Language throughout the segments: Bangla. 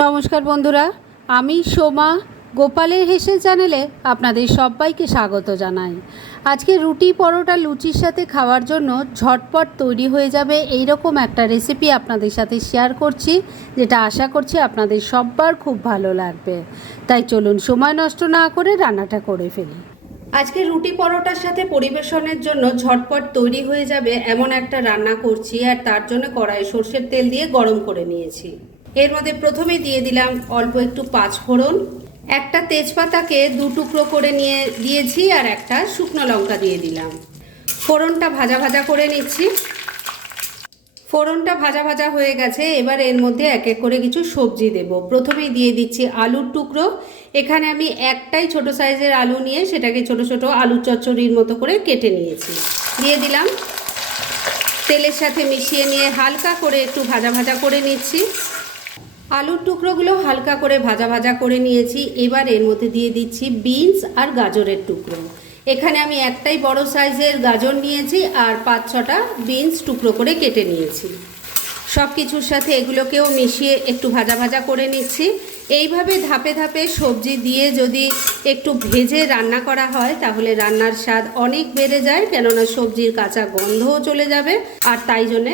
নমস্কার বন্ধুরা, আমি সোমা গোপালের হেসেল চ্যানেলে আপনাদের সবাইকে স্বাগত জানাই। আজকে রুটি পরোটা লুচির সাথে খাওয়ার জন্য ঝটপট তৈরি হয়ে যাবে এই রকম একটা রেসিপি আপনাদের সাথে শেয়ার করছি, যেটা আশা করছি আপনাদের সবার খুব ভালো লাগবে। তাই চলুন সময় নষ্ট না করে রান্নাটা করে ফেলি। আজকে রুটি পরোটার সাথে পরিবেশনের জন্য ঝটপট তৈরি হয়ে যাবে এমন একটা রান্না করছি, আর তার জন্য কড়াই সর্ষের তেল দিয়ে গরম করে নিয়েছি। এর মধ্যে প্রথমে দিয়ে দিলাম অল্প একটু পাঁচফোড়ন, একটা তেজপাতাকে দু টুকরো করে নিয়ে দিয়েছি, আর একটা শুকনো লঙ্কা দিয়ে দিলাম। ফোড়নটা ভাজা ভাজা করে নিচ্ছি। ফোড়নটা ভাজা ভাজা হয়ে গেছে, এবার এর মধ্যে এক এক করে কিছু সবজি দেব। প্রথমেই দিয়ে দিচ্ছি আলুর টুকরো। এখানে আমি একটাই ছোট সাইজের আলু নিয়ে সেটাকে ছোট ছোট আলু চচ্চড়ির মতো করে কেটে নিয়েছি, দিয়ে দিলাম। তেলের সাথে মিশিয়ে নিয়ে হালকা করে একটু ভাজা ভাজা করে নিচ্ছি। আলুর টুকরোগুলো হালকা করে ভাজা ভাজা করে নিয়েছি। এবার এর মধ্যে দিয়ে দিচ্ছি বিনস আর গাজরের টুকরো। এখানে আমি একটাই বড় সাইজের গাজর নিয়েছি আর 5-6টা বিনস টুকরো করে কেটে নিয়েছি। সব কিছুর সাথে এগুলোকেও মিশিয়ে একটু ভাজা ভাজা করে নিচ্ছি। এইভাবে ধাপে ধাপে সবজি দিয়ে যদি একটু ভেজে রান্না করা হয় তাহলে রান্নার স্বাদ অনেক বেড়ে যায়, কেননা সবজির কাঁচা গন্ধও চলে যাবে, আর তাই জন্যে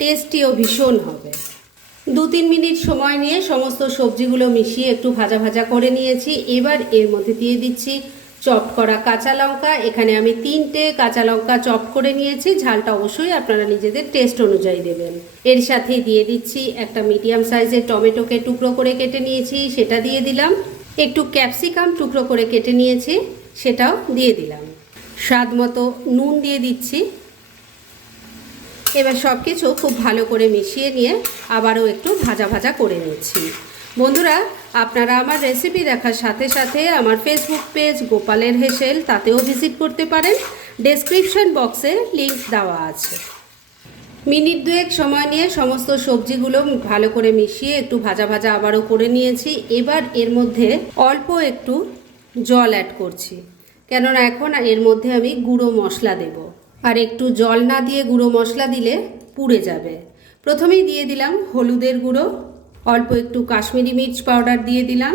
টেস্টিও ভীষণ হবে। 2-3 মিনিট সময় নিয়ে সমস্ত সবজিগুলো মিশিয়ে একটু ভাজা ভাজা করে নিয়েছি। এবার এর মধ্যে দিয়ে দিচ্ছি চপ করা কাঁচা লঙ্কা। এখানে আমি 3টে কাঁচা লঙ্কা চপ করে নিয়েছি। ঝালটা অবশ্যই আপনারা নিজেদের টেস্ট অনুযায়ী দেবেন। এর সাথেই দিয়ে দিচ্ছি একটা মিডিয়াম সাইজের টমেটোকে টুকরো করে কেটে নিয়েছি, সেটা দিয়ে দিলাম। একটু ক্যাপসিকাম টুকরো করে কেটে নিয়েছি, সেটাও দিয়ে দিলাম। স্বাদ মতো নুন দিয়ে দিচ্ছি। এবার সব কিছু খুব ভালো করে মিশিয়ে নিয়ে আবারও একটু ভাজা ভাজা করে নিচ্ছি। বন্ধুরা, আপনারা আমার রেসিপি দেখার সাথে সাথে আমার ফেসবুক পেজ গোপালের হেসেল, তাতেও ভিজিট করতে পারেন। ডেসক্রিপশন বক্সে লিংক দেওয়া আছে। মিনিট 2 সময় নিয়ে সমস্ত সবজিগুলো ভালো করে মিশিয়ে একটু ভাজা ভাজা আবারও করে নিয়েছি। এবার এর মধ্যে অল্প একটু জল অ্যাড করছি, কেননা এখন এর মধ্যে আমি গুঁড়ো মশলা দেব, আর একটু জল না দিয়ে গুঁড়ো মশলা দিলে পুড়ে যাবে। প্রথমেই দিয়ে দিলাম হলুদের গুঁড়ো, অল্প একটু কাশ্মীরি মির্চ পাউডার দিয়ে দিলাম,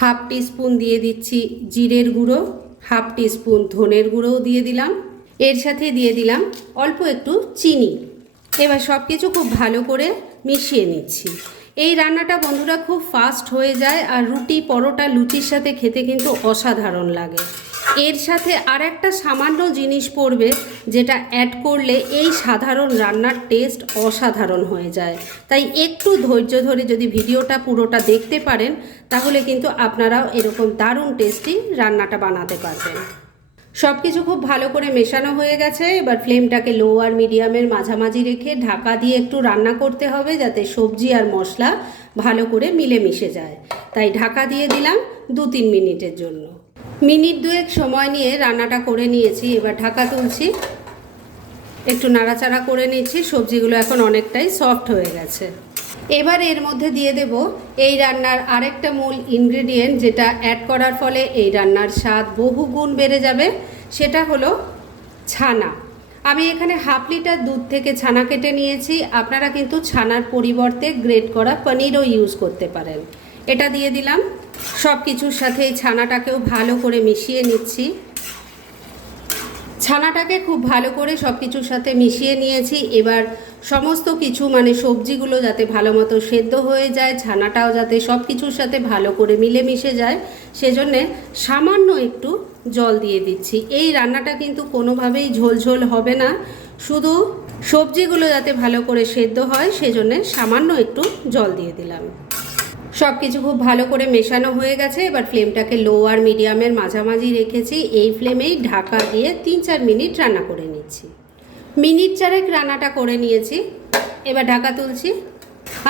1/2 টিস্পুন দিয়ে দিচ্ছি জিরের গুঁড়ো, 1/2 টিস্পুন ধনের গুঁড়োও দিয়ে দিলাম। এর সাথে দিয়ে দিলাম অল্প একটু চিনি। এবার সব কিছু খুব ভালো করে মিশিয়ে নিচ্ছি। এই রান্নাটা বন্ধুরা খুব ফাস্ট হয়ে যায়, আর রুটি পরোটা লুচির সাথে খেতে কিন্তু অসাধারণ লাগে। এর সাথে আর একটা সামান্য জিনিস পড়বে, যেটা অ্যাড করলে এই সাধারণ রান্নার টেস্ট অসাধারণ হয়ে যায়। তাই একটু ধৈর্য ধরে যদি ভিডিওটা পুরোটা দেখতে পারেন তাহলে কিন্তু আপনারাও এরকম দারুণ টেস্টি রান্নাটা বানাতে পারবেন। সব কিছু খুব ভালো করে মেশানো হয়ে গেছে। এবার ফ্লেমটাকে লো আর মিডিয়ামের মাঝামাঝি রেখে ঢাকা দিয়ে একটু রান্না করতে হবে, যাতে সবজি আর মশলা ভালো করে মিলেমিশে যায়। তাই ঢাকা দিয়ে দিলাম 2-3 মিনিটের জন্য। মিনিট 2 সময় নিয়ে রান্নাটা করে নিয়েছি। এবার ঢাকা তুলছি, একটু নাড়াচাড়া করে নিচ্ছি। সবজিগুলো এখন অনেকটাই সফট হয়ে গেছে। এবার এর মধ্যে দিয়ে দেব এই রান্নার আরেকটা মূল ইনগ্রেডিয়েন্ট, যেটা অ্যাড করার ফলে এই রান্নার স্বাদ বহুগুণ বেড়ে যাবে। সেটা হলো ছানা। আমি এখানে 1/2 লিটার দুধ থেকে ছানা কেটে নিয়েছি। আপনারা কিন্তু ছানার পরিবর্তে গ্রেট করা পনিরও ইউজ করতে পারেন। এটা দিয়ে দিলাম। সব কিছুর সাথে এই ছানাটাকেও ভালো করে মিশিয়ে নিচ্ছি। ছানাটাকে খুব ভালো করে সব কিছুর সাথে মিশিয়ে নিয়েছি। এবার সমস্ত কিছু মানে সবজিগুলো যাতে ভালো মতো সেদ্ধ হয়ে যায়, ছানাটাও যাতে সব কিছুর সাথে ভালো করে মিলেমিশে যায়, সেজন্যে সামান্য একটু জল দিয়ে দিচ্ছি। এই রান্নাটা কিন্তু কোনোভাবেই ঝোলঝোল হবে না, শুধু সবজিগুলো যাতে ভালো করে সেদ্ধ হয় সেজন্যে সামান্য একটু জল দিয়ে দিলাম। সব কিছু খুব ভালো করে মেশানো হয়ে গেছে। এবার ফ্লেমটাকে লো আর মিডিয়ামের মাঝামাঝি রেখেছি। এই ফ্লেমেই ঢাকা দিয়ে 3-4 মিনিট রান্না করে নিচ্ছি। মিনিট 4 রান্নাটা করে নিয়েছি। এবার ঢাকা তুলছি।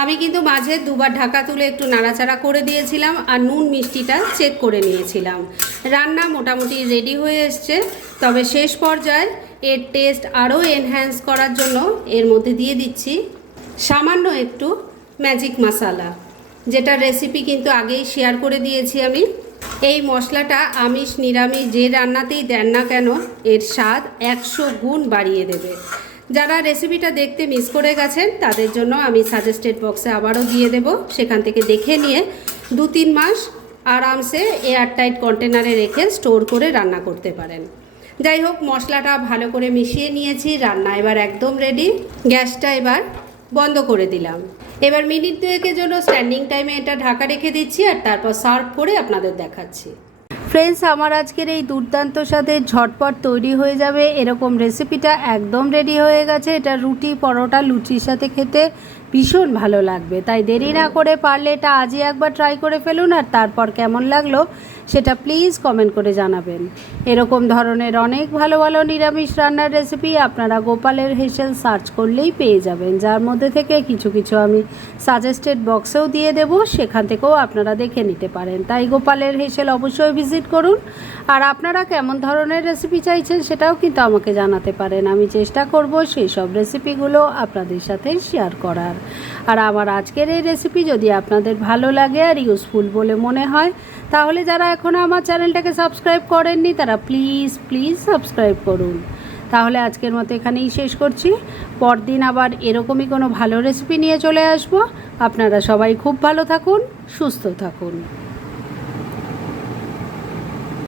আমি কিন্তু মাঝে 2বার ঢাকা তুলে একটু নাড়াচাড়া করে দিয়েছিলাম, আর নুন মিষ্টিটা চেক করে নিয়েছিলাম। রান্না মোটামুটি রেডি হয়ে এসছে। তবে শেষ পর্যায়ে এর টেস্ট আরও এনহ্যান্স করার জন্য এর মধ্যে দিয়ে দিচ্ছি সামান্য একটু ম্যাজিক মশলা, যেটা রেসিপি কিন্তু আগেই শেয়ার করে দিয়েছি আমি। এই মশলাটা আমিষ নিরামিষ যে রান্নাতেই দেন না কেন এর স্বাদ 100 গুণ বাড়িয়ে দেবে। যারা রেসিপিটা দেখতে মিস করে গেছেন তাদের জন্য আমি সাজেস্টেড বক্সে আবারও দিয়ে দেব, সেখান থেকে দেখে নিয়ে 2-3 মাস আরামসে এয়ারটাইট কন্টেনারে রেখে স্টোর করে রান্না করতে পারেন। যাই হোক, মশলাটা ভালো করে মিশিয়ে নিয়েছি, রান্না এবার একদম রেডি। গ্যাসটা এবার বন্ধ করে দিলাম। এবার মিনিট 2-এর জন্য স্ট্যান্ডিং টাইমে এটা ঢাকা রেখে দিচ্ছি আর তারপর সার্ভ করে আপনাদের দেখাচ্ছি। ফ্রেন্ডস, আমার আজকের এই দুর্দান্ত স্বাদের ঝটপট তৈরি হয়ে যাবে এরকম রেসিপিটা একদম রেডি হয়ে গেছে। এটা রুটি, পরোটা, লুচির সাথে খেতে ভীষণ ভালো লাগবে। তাই দেরি না করে পারলে এটা আজই একবার ট্রাই করে ফেলুন আর তারপর কেমন লাগলো সেটা প্লিজ কমেন্ট করে জানাবেন। এরকম ধরনের অনেক ভালো ভালো নিরামিষ রান্নার রেসিপি আপনারা গোপালের হেসেল সার্চ করলেই পেয়ে যাবেন, যার মধ্যে থেকে কিছু কিছু আমি সাজেস্টেড বক্সেও দিয়ে দেব, সেখান থেকেও আপনারা দেখে নিতে পারেন। তাই গোপালের হেসেল অবশ্যই ভিজিট করুন। আর আপনারা কেমন ধরনের রেসিপি চাইছেন সেটাও কিন্তু আমাকে জানাতে পারেন। আমি চেষ্টা করব সেই সব রেসিপিগুলো আপনাদের সাথে শেয়ার করার। আর আমার আজকের এই রেসিপি যদি আপনাদের ভালো লাগে আর ইউজফুল বলে মনে হয়, তাহলে যারা এখনও আমার চ্যানেলটাকে সাবস্ক্রাইব করেননি তারা প্লিজ সাবস্ক্রাইব করুন। তাহলে আজকের মতো এখানেই শেষ করছি। পরদিন আবার এরকমই কোনো ভালো রেসিপি নিয়ে চলে আসব। আপনারা সবাই খুব ভালো থাকুন, সুস্থ থাকুন।